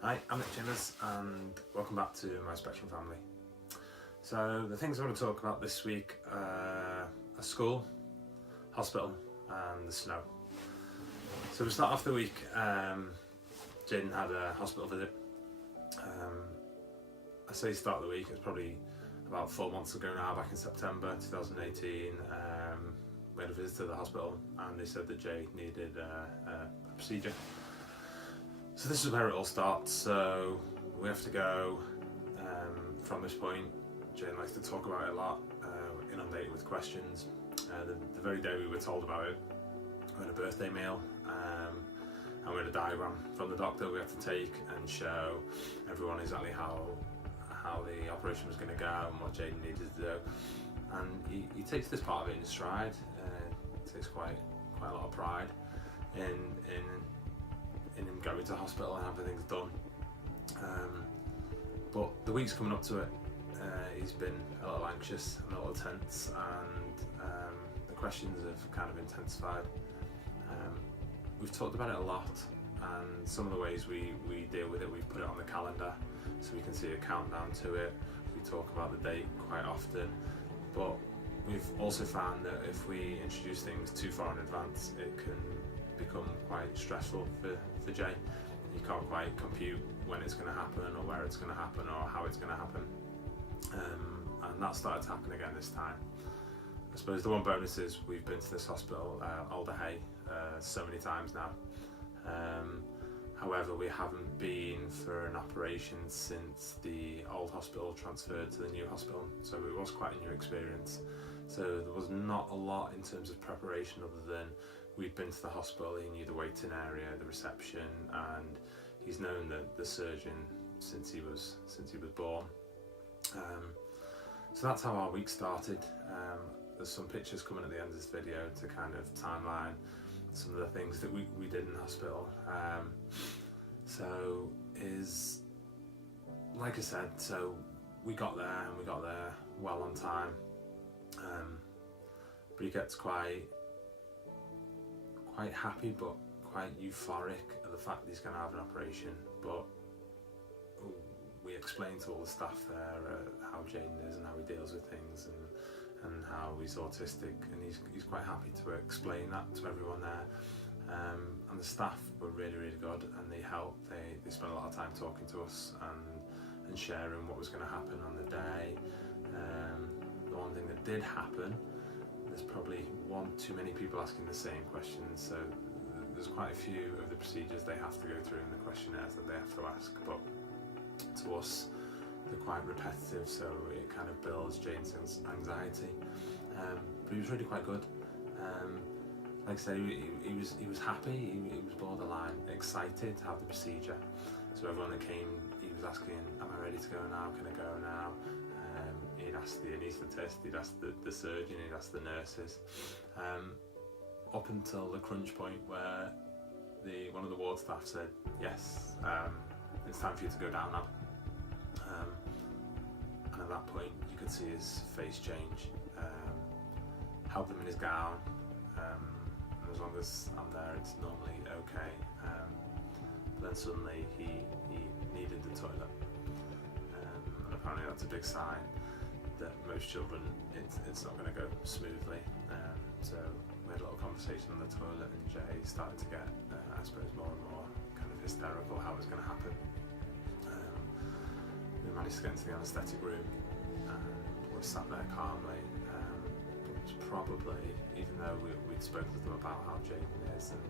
Hi, I'm Nick Chambers and welcome back to my Spectrum family. So the things I want to talk about this week are school, hospital and the snow. So we start off the week, Jaden had a hospital visit. I say start of the week, it's probably about 4 months ago now, back in September 2018. We had a visit to the hospital and they said that Jay needed a procedure. So this is where it all starts. So we have to go from this point. Jane likes to talk about it a lot, inundated with questions. The very day we were told about it, we had a birthday meal and we had a diagram from the doctor we had to take and show everyone exactly how the operation was going to go and what Jaden needed to do. And he takes this part of it in stride. He takes quite a lot of pride in him going to hospital and having things done. But the weeks coming up to it, he's been a little anxious and a little tense, and the questions have kind of intensified. We've talked about it a lot, and some of the ways we deal with it, we've put it on the calendar so we can see a countdown to it. We talk about the date quite often, but we've also found that if we introduce things too far in advance, it can become quite stressful for Jay. You can't quite compute when it's going to happen or where it's going to happen or how it's going to happen. And that started to happen again this time. I suppose the one bonus is we've been to this hospital, Alder Hay, so many times now. However, we haven't been for an operation since the old hospital transferred to the new hospital, so it was quite a new experience. So there was not a lot in terms of preparation other than we'd been to the hospital, he knew the waiting area, the reception, and he's known the surgeon since he was born. So that's how our week started. There's some pictures coming at the end of this video to kind of timeline some of the things that we did in the hospital. So is, like I said, so we got there well on time. But he gets quite happy but quite euphoric at the fact that he's going to have an operation. But we explained to all the staff there how Jaden is and how he deals with things and how he's autistic, and he's quite happy to explain that to everyone there. And the staff were really good, and they helped. They spent a lot of time talking to us and sharing what was going to happen on the day. The one thing that did happen, there's probably one too many people asking the same questions, so there's quite a few of the procedures they have to go through in the questionnaires that they have to ask, but to us they're quite repetitive, so it kind of builds Jane's anxiety. But he was really quite good. Like I said, he was happy, he was borderline excited to have the procedure. So everyone that came, he was asking, am I ready to go now, can I go now? He'd ask the anaesthetist, he'd ask the surgeon, he'd ask the nurses. Up until the crunch point where one of the ward staff said, yes, it's time for you to go down now. And at that point you could see his face change. Help him in his gown, and as long as I'm there it's normally okay. But then suddenly he needed the toilet, and apparently that's a big sign that most children, it's not going to go smoothly. So we had a little conversation on the toilet, and Jay started to get, I suppose, more and more kind of hysterical how it was going to happen. We managed to get into the anaesthetic room, and we sat there calmly. But it was probably, even though we'd spoken to them about how Jaden is and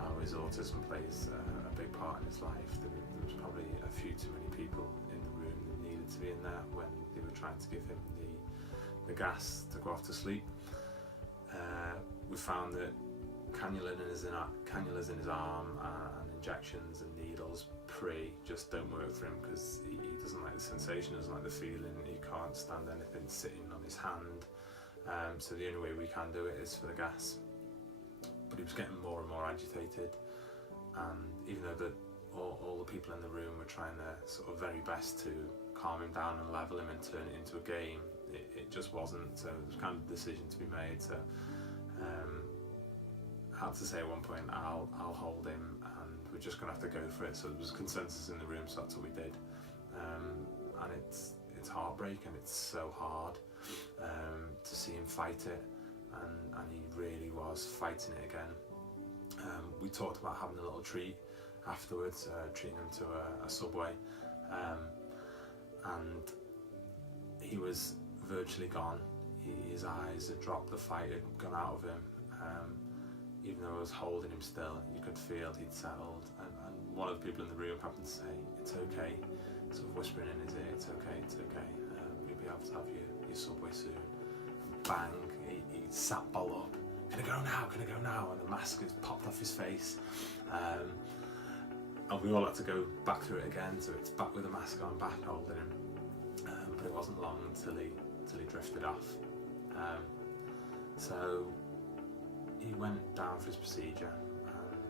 how his autism plays a big part in his life, there was probably a few too many people in the room that needed to be in there when they were trying to give him the gas to go off to sleep. We found that cannulas in his arm and injections and needles just don't work for him, because he doesn't like the sensation, doesn't like the feeling, he can't stand anything sitting on his hand. So the only way we can do it is for the gas. But he was getting more and more agitated, and even though all the people in the room were trying their sort of very best to calm him down and level him and turn it into a game, it just wasn't. So it was kind of a decision to be made. So I had to say at one point, I'll hold him and we're just going to have to go for it. So there was consensus in the room, so that's what we did. And it's heartbreaking. It's so hard to see him fight it, and he really was fighting it again. We talked about having a little treat afterwards, treating him to a Subway, and he was virtually gone. His eyes had dropped, the fight had gone out of him. Even though I was holding him still, you could feel he'd settled. And one of the people in the room happened to say, "It's okay," sort of whispering in his ear, "It's okay, it's okay. You'll be able to have your Subway soon." And bang, he sat bolt up. "Can I go now? Can I go now?" And the mask has popped off his face. And we all had to go back through it again, so it's back with the mask on, back holding him. But it wasn't long until he drifted off. So he went down for his procedure.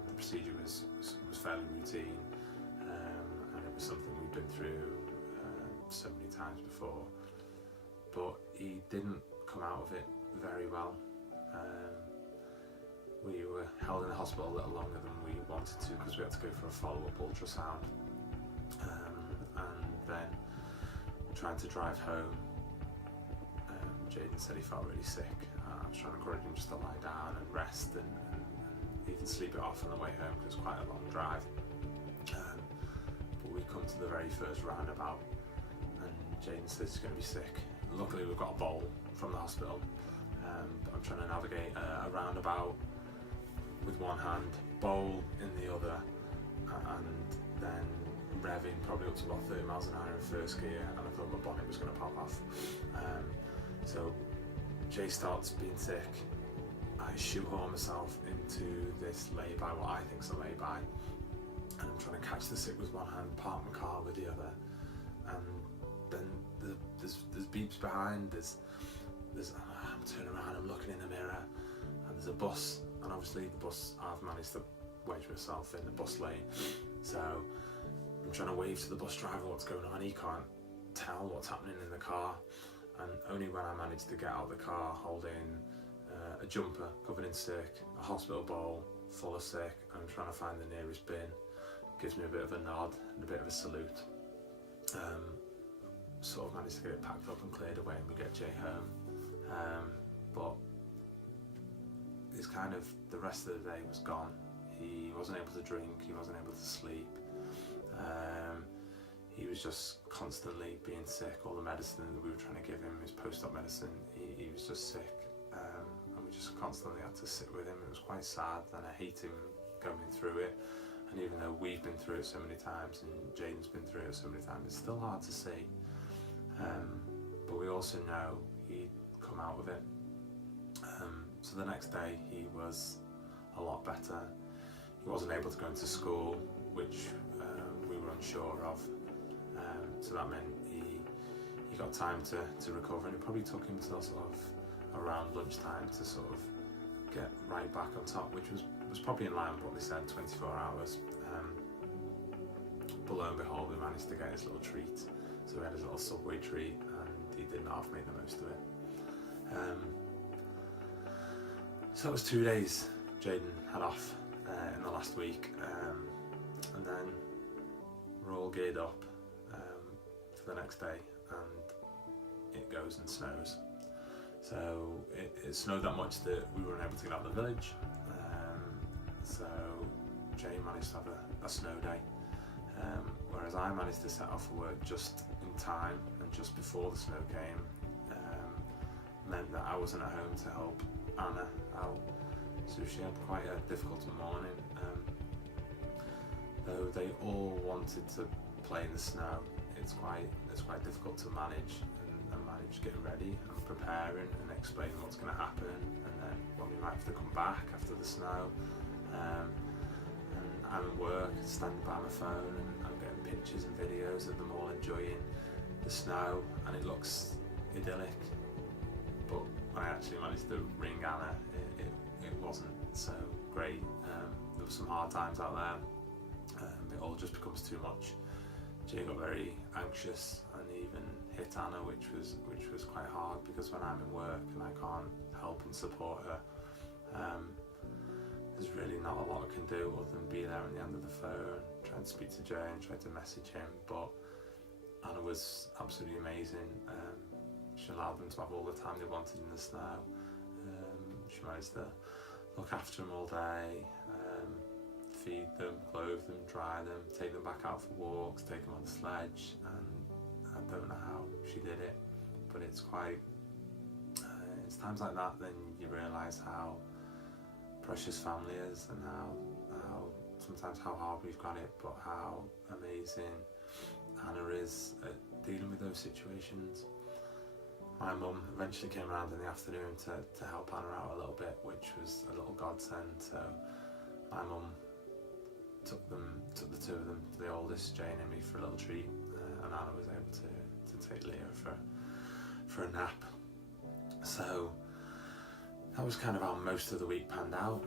The procedure was fairly routine, and it was something we'd been through so many times before. But he didn't come out of it very well. We were held in the hospital a little longer than we wanted to because we had to go for a follow-up ultrasound. And then trying to drive home, Jaden said he felt really sick. I was trying to encourage him just to lie down and rest and even sleep it off on the way home because it's quite a long drive. But we come to the very first roundabout and Jaden says he's going to be sick. Luckily we've got a bowl from the hospital. But I'm trying to navigate a roundabout with one hand, bowl in the other, and then revving probably up to about 30 miles an hour in first gear, and I thought my bonnet was going to pop off. So Jay starts being sick. I shoehorn myself into this lay-by, what I think is a lay-by, and I'm trying to catch the sick with one hand, park my car with the other, and then there's beeps behind, I'm turning around, I'm looking in the mirror, and there's a bus, and obviously the bus, I've managed to wedge myself in the bus lane, so I'm trying to wave to the bus driver what's going on. He can't tell what's happening in the car, and only when I managed to get out of the car holding a jumper covered in sick, a hospital bowl full of sick, and I'm trying to find the nearest bin, gives me a bit of a nod and a bit of a salute. Sort of managed to get it packed up and cleared away, and we get Jay home. But it's kind of, the rest of the day was gone. He wasn't able to drink, he wasn't able to sleep. He was just constantly being sick. All the medicine that we were trying to give him, his post-op medicine, he was just sick. And we just constantly had to sit with him. It was quite sad, and I hate him going through it. And even though we've been through it so many times, and Jaden's been through it so many times, it's still hard to see. But we also know he'd come out of it. So the next day he was a lot better. He wasn't able to go into school, which we were unsure of. So that meant he got time to recover, and it probably took him till sort of around lunchtime to sort of get right back on top, which was probably in line with what they said, 24 hours. But lo and behold, we managed to get his little treat. So we had his little Subway treat, and he didn't half make the most of it. So it was 2 days Jaden had off in the last week, and then we're all geared up for the next day, and it goes and snows. So it snowed that much that we weren't able to get out of the village. So Jay managed to have a snow day, whereas I managed to set off for work just in time and just before the snow came. Meant that I wasn't at home to help Anna out, so she had quite a difficult morning. Though they all wanted to play in the snow, it's quite difficult to manage and manage getting ready and preparing and explaining what's going to happen, and then when we might have to come back after the snow. And I'm at work, standing by my phone, and I'm getting pictures and videos of them all enjoying the snow, and it looks idyllic. But when I actually managed to ring Anna, it wasn't so great. There were some hard times out there. It all just becomes too much. Jay got very anxious and even hit Anna, which was quite hard, because when I'm in work and I can't help and support her. there's really not a lot I can do other than be there on the end of the phone, try and speak to Jane, try to message him. But Anna was absolutely amazing. She allowed them to have all the time they wanted in the snow. She managed to look after them all day, feed them, clothe them, dry them, take them back out for walks, take them on the sledge, and I don't know how she did it, but it's quite, it's times like that then you realise how precious family is, and how sometimes how hard we've got it, but how amazing Anna is at dealing with those situations. My mum eventually came around in the afternoon to help Anna out a little bit, which was a little godsend. So my mum took the two of them, the oldest, Jane and me, for a little treat, and Anna was able to take Leah for a nap. So that was kind of how most of the week panned out.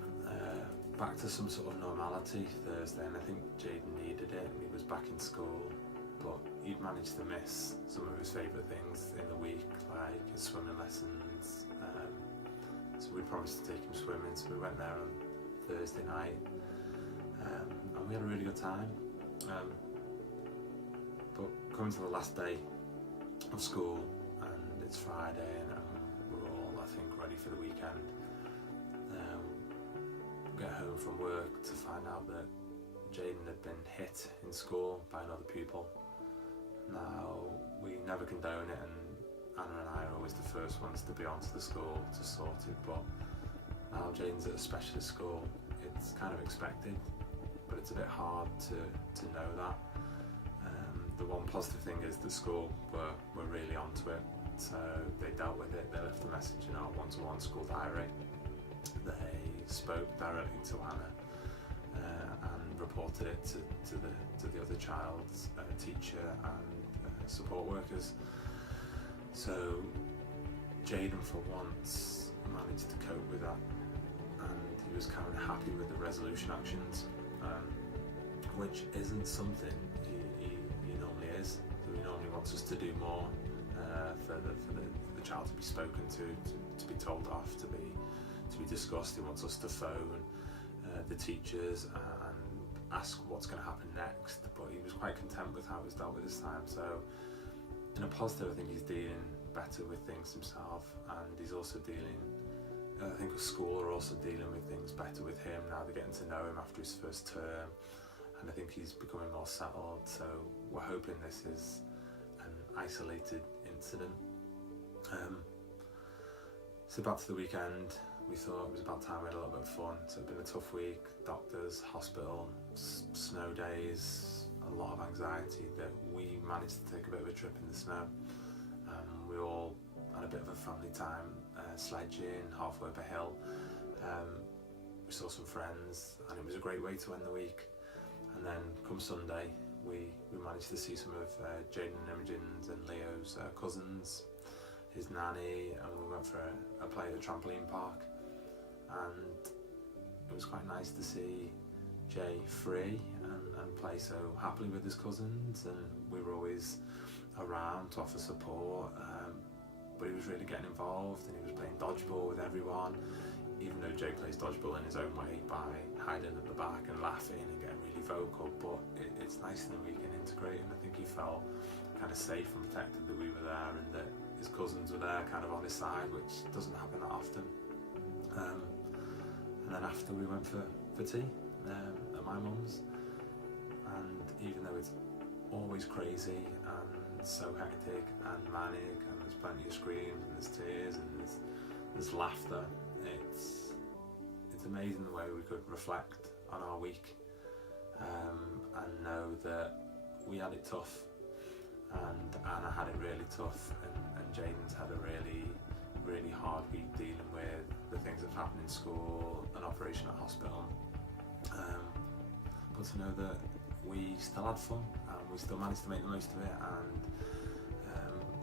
Back to some sort of normality Thursday, and I think Jaden needed it, and he was back in school, but he'd managed to miss some of his favourite things in the week, like his swimming lessons. So we promised to take him swimming, so we went there on Thursday night, and we had a really good time. But coming to the last day of school, and it's Friday, and we're all, I think, ready for the weekend. Get home from work to find out that Jaden had been hit in school by another pupil. Now, we never condone it, and Anna and I are always the first ones to be onto the school to sort it, but now Jaden's at a specialist school, it's kind of expected, but it's a bit hard to know that. The one positive thing is the school were really onto it, so they dealt with it. They left a message in our one-to-one school diary. They spoke directly to Anna and reported it to the other child's teacher and support workers. So Jaden, for once, managed to cope with that, and he was kind of happy with the resolution actions, which isn't something he normally is. So he normally wants us to do more, for the child to be spoken to be told off, to be discussed. He wants us to phone the teachers and ask what's going to happen next, but he was quite content with how it was dealt with this time. So in a positive, I think he's dealing better with things himself, and he's also dealing, I think the school are also dealing with things better with him now. They're getting to know him after his first term, and I think he's becoming more settled. So we're hoping this is an isolated incident. So back to the weekend, we thought it was about time we had a little bit of fun. So it's been a tough week, doctors, hospital, snow days, a lot of anxiety, that we managed to take a bit of a trip in the snow. We all had a bit of a family time, sledging halfway up a hill. We saw some friends, and it was a great way to end the week. And then come Sunday, we managed to see some of Jaden and Imogen's and Leo's cousins, his nanny, and we went for a play at the trampoline park. And it was quite nice to see Jay free and play so happily with his cousins, and we were always around to offer support, but he was really getting involved, and he was playing dodgeball with everyone, even though Jay plays dodgeball in his own way by hiding at the back and laughing and getting really vocal. But it's nice that we can integrate, and I think he felt kind of safe and protected that we were there, and that his cousins were there kind of on his side, which doesn't happen that often. And then after, we went for tea at my mum's, and even though it's always crazy and so hectic and manic, and there's plenty of screams and there's tears and there's laughter, it's amazing the way we could reflect on our week, and know that we had it tough, and Anna had it really tough, and Jaden's had a really, really hard week dealing with the things that happened in school, an operation at hospital, but to know that we still had fun, and we still managed to make the most of it, and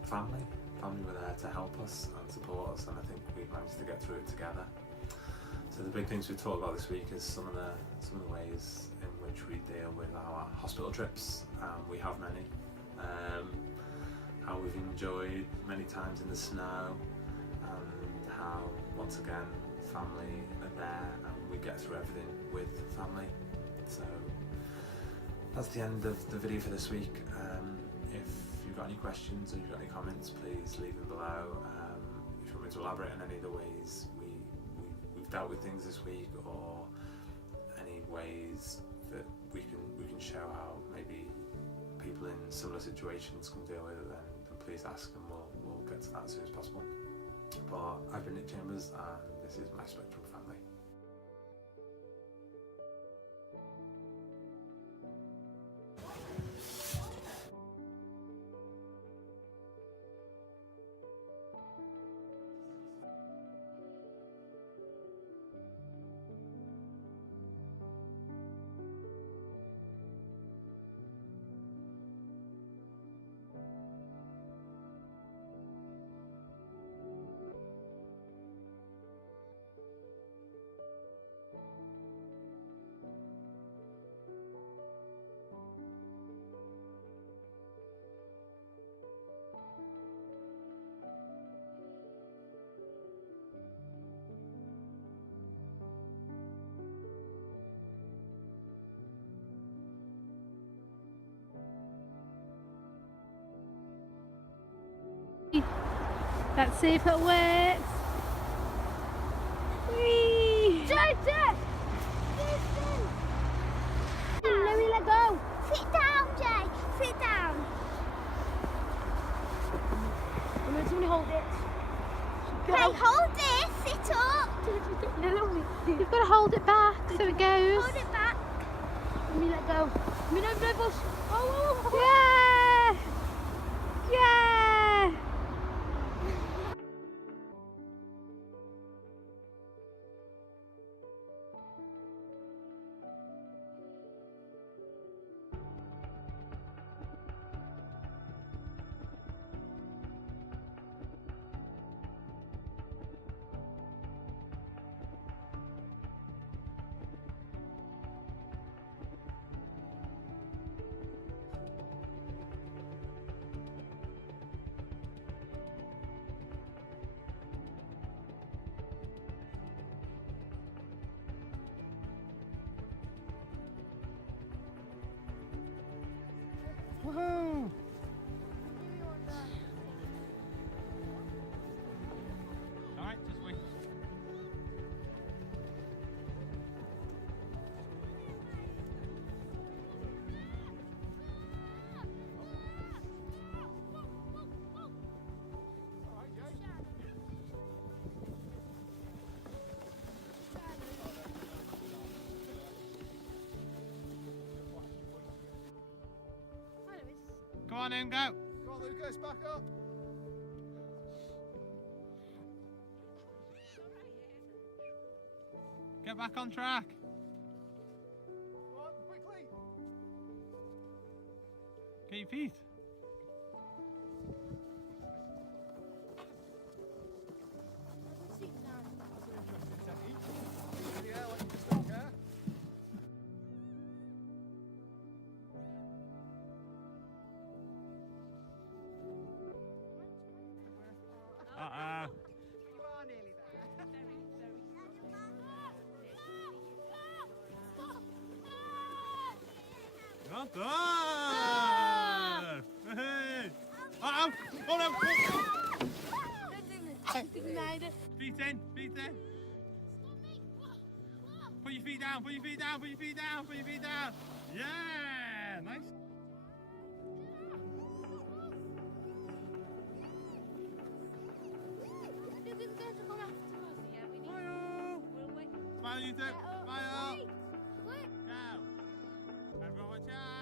family were there to help us and support us, and I think we managed to get through it together. So the big things we talked about this week is some of the ways in which we deal with our hospital trips. We have many. How we've enjoyed many times in the snow, and how, once again, family are there, and we get through everything with family. So that's the end of the video for this week. If you've got any questions or you've got any comments, please leave them below. If you want me to elaborate on any of the ways we've dealt with things this week, or any ways that we can show how maybe people in similar situations can deal with it, then please ask, and we'll get to that as soon as possible. But I've been Nick Chambers, and this is my Spectrum family. Let's see if it works. Whee! Joseph! Louis, let go. Sit down, Jay. Sit down. I'm going to hold it. Okay, hold this. Sit up. No, you've got to hold it back so it goes. Hold it back. Let me let go. No, Bush. Oh, yeah! Yeah! Woohoo! Alright, just wait. Go on in, go! Go on, Lucas, back up! Get back on track! Go on, quickly! Get your feet! Yeah, like you just don't care. Uh-oh. You are nearly there. Well done! Hey! Uh-oh! Oh no! Feet in! Feet in! Put your feet down! Put your feet down! Put your feet down! Put your feet down! Yeah! Nice! Smile, you two! Smile! Go! Everyone watch out!